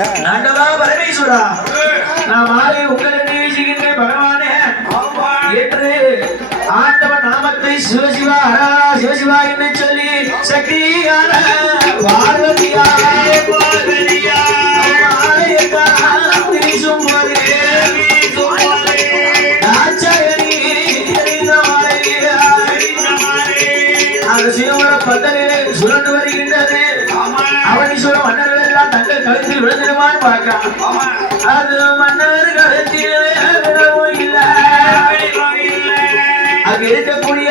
ஆண்டவா பரமேஸ்வரா நான் மாலை உங்களிடம் வீசுகின்றேன் பகவானே. என்று ஆண்டவ நாமத்தை சிவசிவா ஹரா சிவசிவா என்று சொல்லி சக்தியான பார்வதியா பார்வதியா. வீசும் போதே சுழன்று வருகின்றது. அவனீஸ்வர மன்னர்கள் எல்லாம் தங்கள் கழுத்தில் விழுந்து விழுந்திருமான்னு பார்க்கிறான் அது மன்னர் கழுத்தில் விழவும் அங்க இருக்கக்கூடிய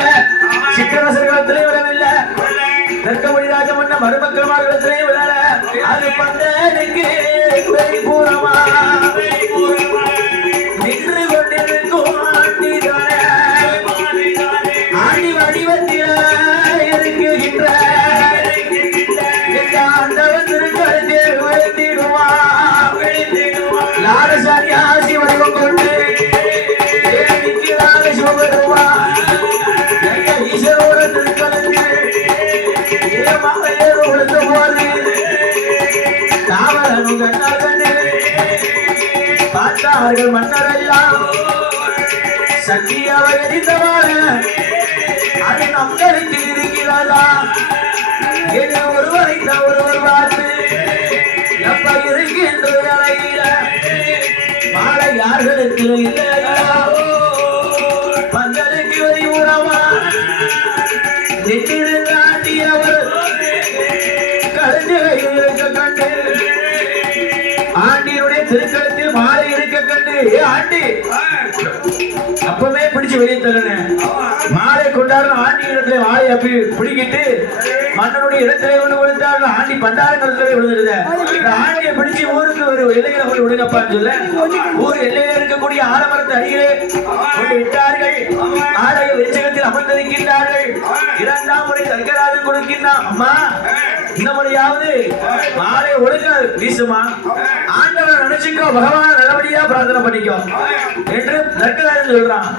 சிக்கரசர்களத்திலே விழவில்லை தர்க்கமணி ராஜ மன்ன மருமக்கள்மார்களிடத்திலே விழல அது பந்தனுக்கு பூரமா கண்டு பார்த்தார்கள் சக்தி அவர் எரிந்தவாறு. அது நம்மளுக்கு யார்களுக்கு இல்லையா பந்தலுக்கு ஒரு உறவா? நின்றிருந்தாண்டி அவர் கழுதையில் இருக்க கண்டு. ஆண்டியுடைய திருக்கலத்தில் மாலை இருக்க கண்டு. ஏ ஆண்டி. அப்பவே மாலை கொண்டாடுற ஆண்டி இடத்துல மாலை அப்படி பிடிக்கிட்டு மன்னனுடைய இடத்திலே கொண்டு கொடுத்தாரு ஆண்டி பண்டாரங்களத்திலே விழுந்துருத இந்த ஆண்டியை பிடிச்சு ஊருக்கு ஒரு எல்லையில கொண்டு விடுங்கப்பான்னு சொல்ல ஊர் எல்லையில இருக்கக்கூடிய ஆலமரத்து அடியிலே கொண்டு விட்டார்கள் ஆலய வெளிச்சகத்தில் அமர்ந்திருக்கின்றார்கள். இரண்டாம் முறை தர்க்கராஜன் கொடுக்கின்றான். அம்மா இந்த முறையாவது மாலை ஒழுங்கா வீசுமா? நினைச்சுக்கோ பகவான் நல்லபடியா பிரார்த்தனை பண்ணிக்கோ. என்று தர்க்கராஜன் சொல்றான்.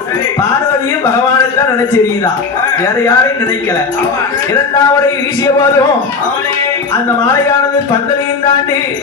பார்வதியும் பகவானை தான் நினைச்சிருக்கிறான் வேற யாரையும் நினைக்கல. இரண்டாம் முறை வீசிய போதும். அந்த மாலையானது பந்தலையும் தாண்டி